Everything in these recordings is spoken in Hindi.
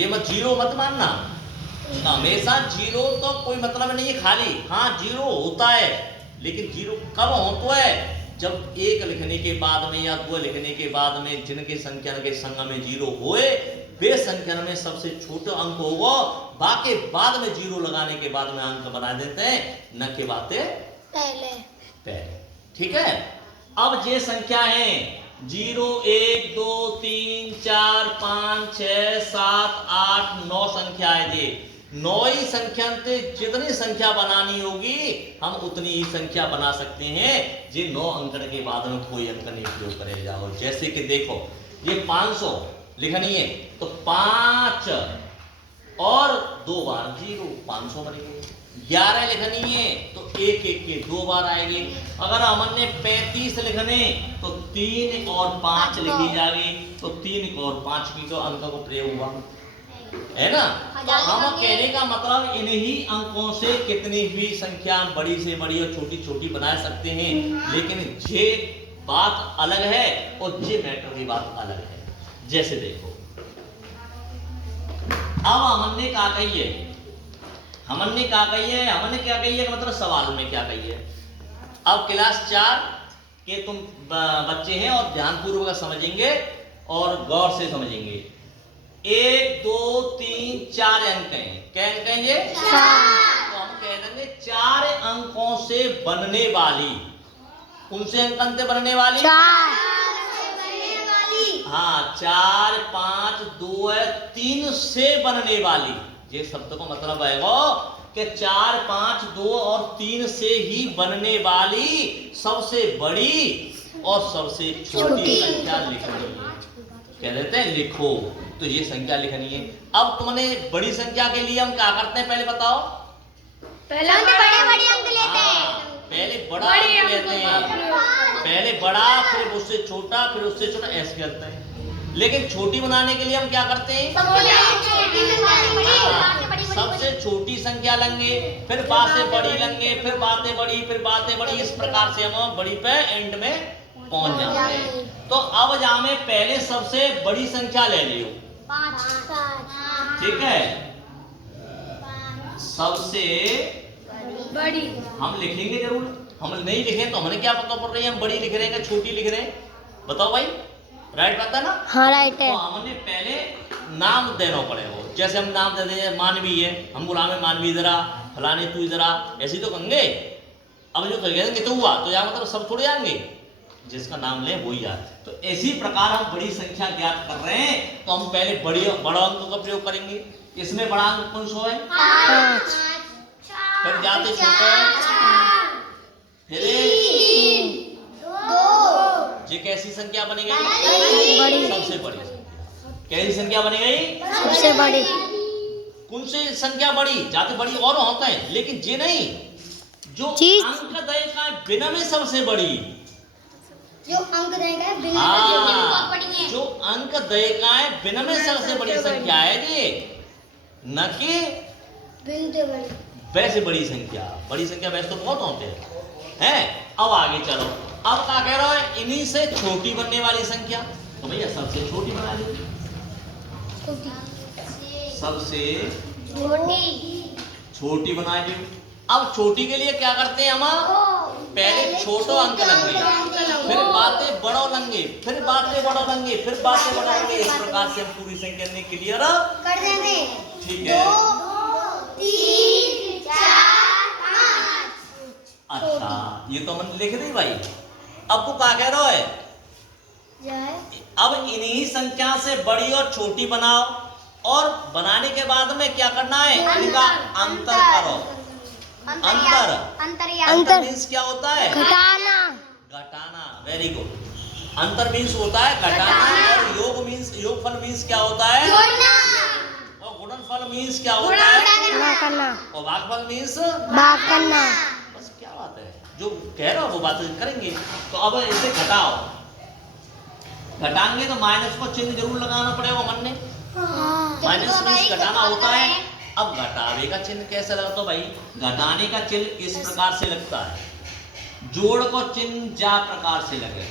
ये मत जीरो मत मानना, हमेशा जीरो तो कोई मतलब नहीं है खाली। हाँ जीरो होता है, लेकिन जीरो कब होता है? जब एक लिखने के बाद में या दो लिखने के बाद में जिनके संख्या के संग में जीरो होए, वे संख्या में सबसे छोटा अंक होगा। बाकी बाद में जीरो लगाने के बाद में अंक बना देते हैं, न के बातें पहले। ठीक है। अब ये संख्या है 0 1 2 3 4 5 6 7 8 9 संख्या है। ये 9 ही संख्या से जितनी संख्या बनानी होगी हम उतनी ही संख्या बना सकते हैं। ये 9 अंक के बाद में कोई अंक नहीं प्रयोग करे जाओ। जैसे कि देखो ये 500 लिखनी है तो 5 और 2 बार 0 500 बनेगी। 11 लिखनी है तो 1 1 के 2 बार आएगी। अगर हमने 35 लिखने तो 3 और 5 लिखी जाएगी, तो 3 और 5 की तो अंक को प्रयोग हुआ है ना। तो हम कहने का मतलब इन्हीं अंकों से कितनी भी संख्या बड़ी से बड़ी और छोटी छोटी बना सकते हैं, लेकिन ये बात अलग है और ये मैटर की बात अलग है। जैसे देखो अब हमने क्या कही है, हमने क्या कही है मतलब सवाल में क्या कही है। अब क्लास 4 के तुम बच्चे हैं और ध्यानपूर्वक समझेंगे और गौर से समझेंगे। 1 2 3 4 अंक हैं। क्या अंक हैं ये? 4। तो हम कह देंगे 4 अंकों से बनने वाली, उनसे अंकन से बनने वाली 4। हाँ 4 5 2 3 से बनने वाली। ये शब्द को मतलब है वो कि 4 5 2 और 3 से ही बनने वाली सबसे बड़ी और सबसे छोटी संख्या लिखनी है। कह देते हैं लिखो, तो ये संख्या लिखनी है। अब तुमने बड़ी संख्या के लिए हम क्या करते हैं पहले बताओ? पहले बड़े अंक लेते हैं। पहले बड़ा अंक लेते हैं, पहले बड़ा फिर उससे छोटा फिर उससे छोटा ऐसे करते हैं। लेकिन छोटी बनाने के लिए हम क्या करते हैं? सबसे छोटी संख्या लेंगे, फिर बातें बड़ी लेंगे, फिर बातें बड़ी, फिर बातें बड़ी, इस प्रकार से हम बड़ी पे एंड में पहुंच जाते हैं। तो अब जामे पहले सबसे बड़ी संख्या ले लियो। 5। ठीक है, सबसे बड़ी हम लिखेंगे जरूर। हम नहीं लिखे तो हमें क्या पता पड़ रही है हम बड़ी लिख रहे हैं छोटी लिख रहे हैं? बताओ भाई, राइट बात है ना? हाँ राइट है। तो हमने पहले नाम देना पड़ेगा। जैसे हम नाम दे दें मानवी है, हम बुलावे मानवी जरा, फलाने तू जरा, ऐसे तो कहेंगे। अब जो कहेंगे तो हुआ तो या मतलब सब थोड़े आएंगे, जिसका नाम ले वही याद। तो इसी प्रकार हम बड़ी संख्या ज्ञात कर रहे हैं तो हम पहले बड़ा अंक का प्रयोग करेंगे। इसमें बड़ा अंक कौन सा है? 5। फिर जाते छोटे फिर 2। ये कैसी संख्या बनी गई? बड़ी। सबसे बड़ी संख्या। कैसी संख्या बनी गई? सबसे बड़ी। कौन सी संख्या बड़ी? जाते बड़ी और होता है, लेकिन ये नहीं जो अंक दय का बिना में सबसे बड़ी, जो अंक देगा बिना जो अंक दय का बिना में सबसे बड़ी संख्या है ये, न कि वैसे बड़ी संख्या। बड़ी संख्या वैसे तो बहुत होते हैं। अब आगे चलो, अब क्या कह रहा है? इन्हीं से छोटी बनने वाली संख्या। तो भैया सबसे छोटी बना ली, सबसे छोटी बना दी। अब छोटी के लिए क्या करते हैं हम? पहले छोटो अंक लेंगे, फिर बातें बड़ो लेंगे, फिर बातें बड़ो लेंगे, फिर बातें बड़ो लेंगे। इस प्रकार से हम पूरी संख्या ने क्लियर कर देंगे। ठीक है। 2 3 4 5। अच्छा, ये तो हमने लिख दी भाई। अब को क्या कह रहा है? अब इन्हीं संख्या से बड़ी और छोटी बनाओ, और बनाने के बाद में क्या करना है? इनका अंतर करो। अंतर मीन्स क्या होता है? घटाना। Very good. अंतर मीन्स होता है घटाना, और योगफल मीन्स क्या होता है? और गुणनफल मीन्स क्या होता है? और भागफल मीन्स भाग करना। बस क्या बात है, जो कह रहा हो वो बात करेंगे। तो अब इसे घटाओ, घटाएंगे तो माइनस को चिन्ह जरूर लगाना पड़ेगा मन ने। माइनस मीन्स घटाना होता है। अब घटावे का चिन्ह कैसे लगता है भाई? घटाने का चिन्ह इस प्रकार से लगता है, जोड़ को चिन्ह जा प्रकार से लगे,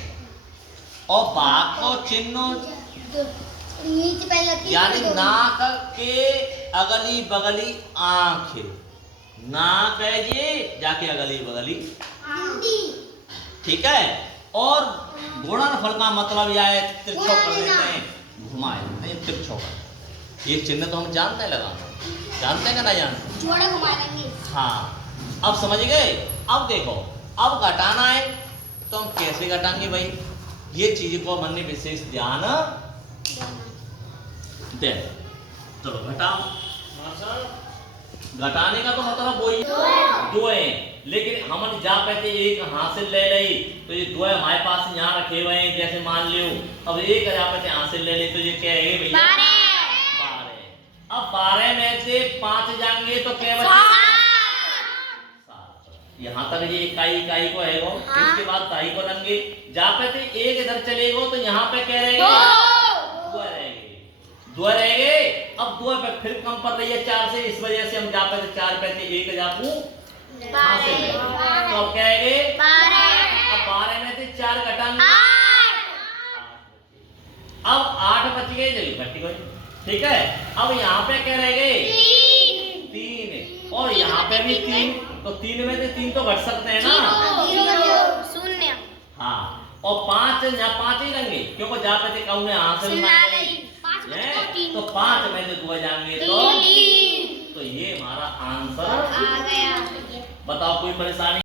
और भाग को चिन्ह नीचे पहले लगती है, यानी फिर दो। नाक के अगली बगली आंख, नाक है ये, जाके अगली बगली, हिंदी। ठीक है। और गुणनफल का मतलब यह है तिरछो कर देते हैं, घुमाए नहीं तिरछो कर। ये चिन्ह तो हम जानते हैं लगाना, जानते हैं कि ना जानते? जोड़ा घुमा लेंगे। हाँ, अब समझ गए। अब देखो, अब घटाना है तो हम कैसे घटाएंगे भाई, ये चीज को मन में विशेष ध्यान दे। चलो घटाओ। घटाने का तो मतलब वही दो है, लेकिन हम जा पाते एक हासिल ले ली तो ये दो हमारे पास यहाँ रखे हुए हैं, जैसे मान लो अब एक जा पाते हासिल ले ली तो ये क्या है भैया? 12। अब 12 में से 5 जाएंगे तो क्या बचेगा? 7। यहाँ तक ये इकाई को है वो, इसके बाद ताई को लेंगे, जा पाते एक इधर चलेगो तो यहाँ पे क्या रहेगा? 2 रहेंगे, 2 रहेंगे। अब 2 पे फिर कम पड़ रही है 4 से, इस वजह से हम जा पाते 4 पे एक जापू हासिल ले, तो अब क्या है? 12। अब 12 में से 4 घटाएंगे 8। अब 8 बच गए, चलिए घटी गई, ठीक है। अब यहाँ पे क्या रह गए? 3। और यहाँ पे भी 3, तो 3 में से 3 तो घट सकते हैं ना? 0। हाँ, और 5 यहाँ 5 ही रहेंगे, क्योंकि जहाँ पे कम में हासिल तो 5 में से 2 जाएंगे तो ये हमारा आंसर आ गया। बताओ, कोई परेशानी?